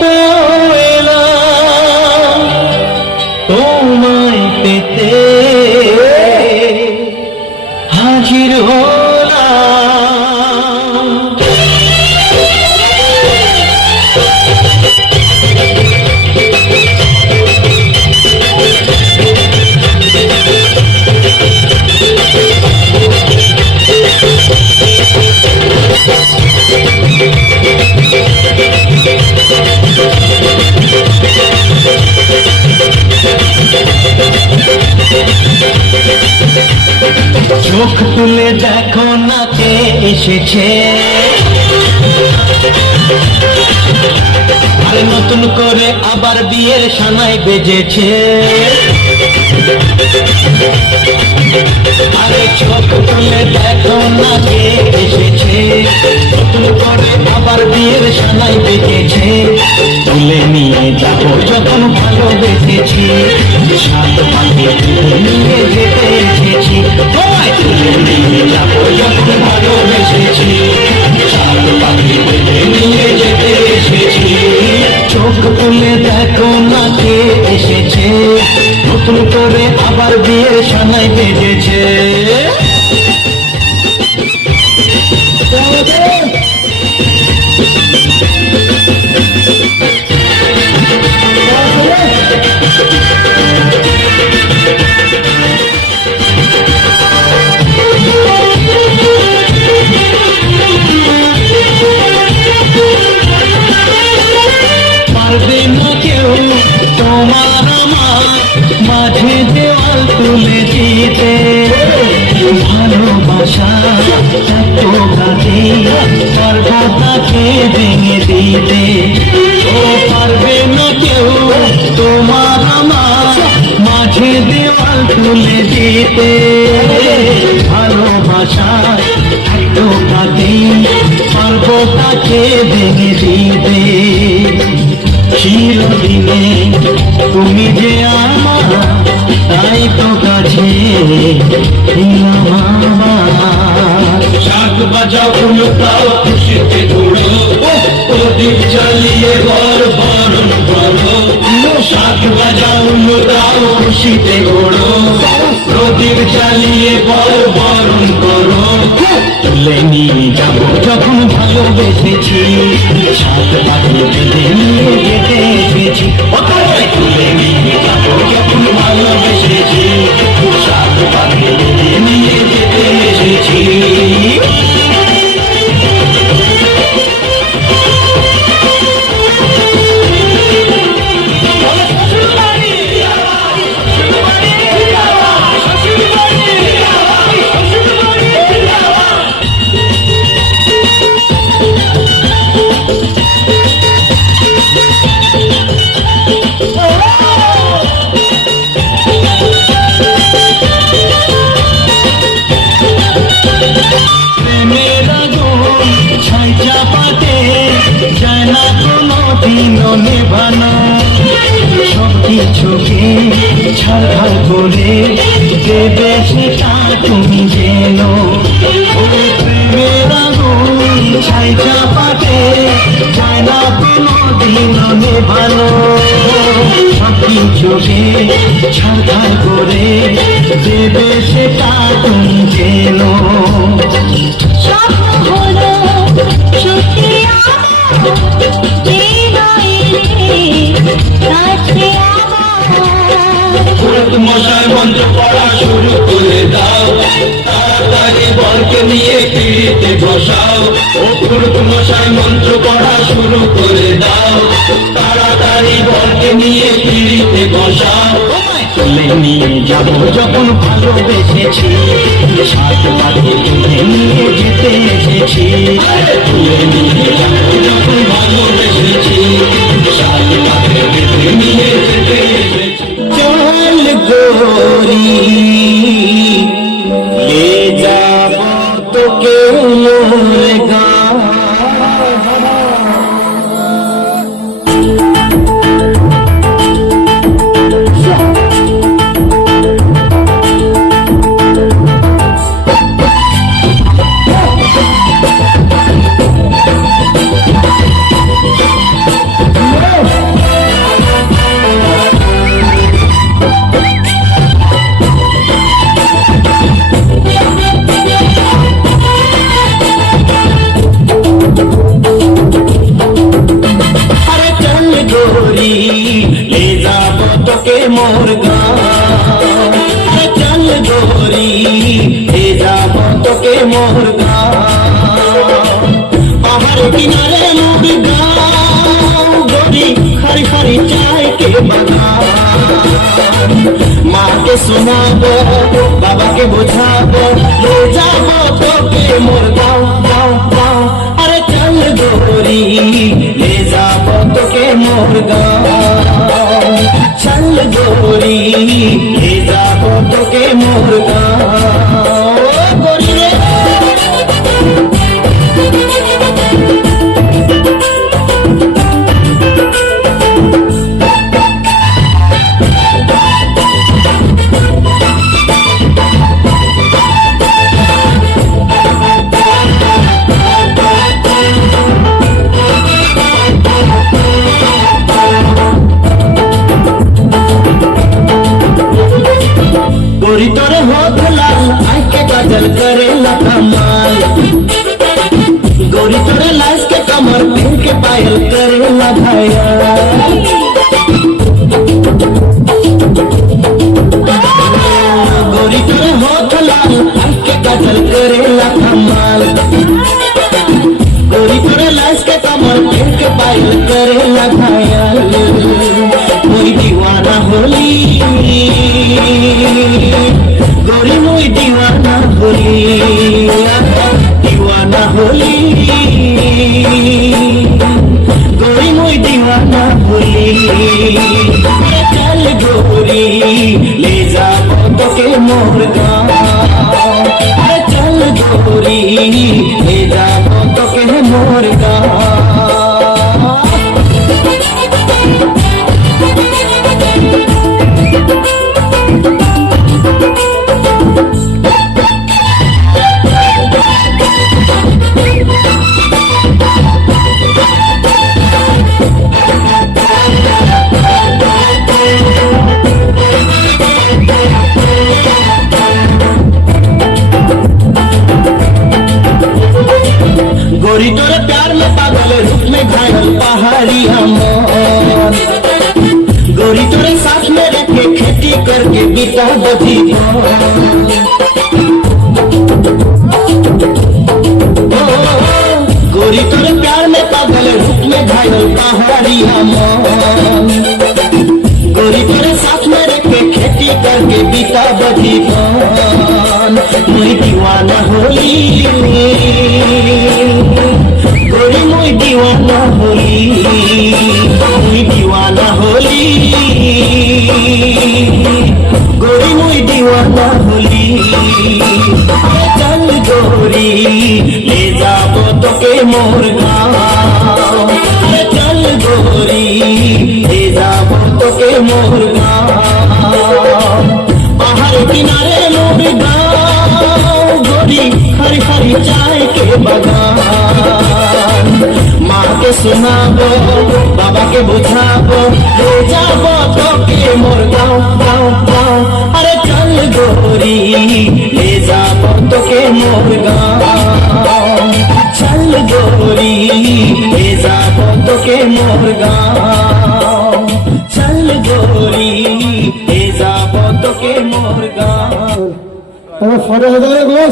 তো এলাম তোমায় পেতে, হাজির হলাম। চোখ তুলে দেখো না কে এসেছে, আরে নতুন করে আবার বিয়ের সানাই বেজেছে। আরে চোখ তুলে দেখো না কে এসেছে, নতুন করে আবার বিয়ের সানাই বেজেছে। তুলে নিয়ে যাবো যখন ভালোবেসেছি, সাত পাখি তুলে নিয়ে যেতে এসেছি। তুলে নিয়ে যাবো যখন ভালোবেসেছি, সাত পাখি তুলে নিয়ে যেতে এসেছি। চোখ তুলে দেখো না কে এসেছে, নতুন করে আবার বিয়ের সানাই বেজেছে। পারবে না কেউ তোমার আমার মাঝে দেওয়াল তুলে দিতে, ভালোবাসা এত কাছে পারবো তাকে ভেঙে দিতে। ও পারবে না কেউ তোমার আমার মাঝে দেওয়াল তুলে দিতে, ভালোবাসা এত কাছে পারবো তাকে ভেঙে দিতে। চিরদিনে তুমি যে আমার, তাই তো কাছে শাক বাজাও ফুলতাও খুশিতে ঘুরো, প্রদীপ জ্বালিয়ে ঘর বরণ করো। শাক বাজাও ফুলতাও খুশিতে ঘুরো, প্রদীপ জ্বালিয়ে ঘর বরণ করো। তুলে নিয়ে যাবো যখন ভালোবেসেছি, সাত পাখি বেঁধে নিয়ে যেতে এসেছি। তুলে নিয়ে যাবো যখন ভালোবেসেছি, সাত পাখি বেঁধে নিয়ে যেতে এসেছি। নেভানো সব কিছুকে ছাড়খাড় করে দেবে সেটা তুমি যেন। প্রেমের আগুন ছাই চাপাতে যায় না কোনো দিন নেভানো, সব কিছুকে ছাড়খাড় করে দেবে সেটা তুমি যেন। মশাই মন্ত্র পড়া শুরু করে দাও, তাড়াতাড়ি বরকে নিয়ে পিড়িতে বসাও। ও পুরুত মশাই মন্ত্র পড়া শুরু করে দাও, তাড়াতাড়ি বরকে নিয়ে পিড়িতে বসাও। তুলে নিয়ে যাবো যখন ভালোবেসেছি, সাত পাখি তুলে নিয়ে যেতে এসেছি। তুলে নিয়ে যাবো যখন ভালোবেসেছি, সাত পাখি তুলে নিয়ে যেতে এসেছি। চল গোরি ले जाबो তোকে মোর গাঁও। কিনারে মুড়ি গাও গরি খারি খারি চায় কে বাগান মাকে শোনাবো বাবাকে বোঝাবো ले যাবো তোকে মোর গাঁও গাঁও গাঁও আরে চল গোরি ले যাবো তোকে মোর গাঁও চল গোরি ले যাবো তোকে মোর গাঁও গোরি রে गोरी तोरे होठ लाल आँख के काजल करेला कमाल गोरी तोरे लाश के कमर पहन के पायल करेला घायल गोरी तोरे होठ लाल आँख के काजल करेला कमाल गोरी तोरे लाश के कमर पहन के पायल करेला घायल कोई दीवाना होली गोरी मुई दीवाना होली दीवाना होली गोरी मुई दीवाना होली चल गोरी ले जाबो तोके मोर गाँव चल गोरी ले जाबो तोके मोर गाँव गोरी तोरे प्यार में पागल रूप में घायल पहाड़ी हमर गोरी तोरे साथ में रखे खेती करके बिता बधी गोरी तोरे प्यार में पागल रूप में घायल पहाड़ी हमर गोरी तोरे साथ में रखे खेती करके बिता बधी मुई दीवाना होली गोरी मुई दीवाना होली मुई दीवाना होली गोरी मुई दीवाना होली चल गोरी ले जाबो तोके मोर गाँव चल गोरी ले जाबो तोके मोर गाँव पहाड़ किनारे मोर गाँव गोरी हरी हरी चाय के बगान माँ के सुनाबो बाबा के बुझाबो ले जाबो तोके मोर गाँव गाँव गाँव अरे चल गोरी ले जाबो तोके मोर गाँव चल गोरी ले जाबो तोके मोर गाँव चल गोरी ले जाबो तोके मोर गाँव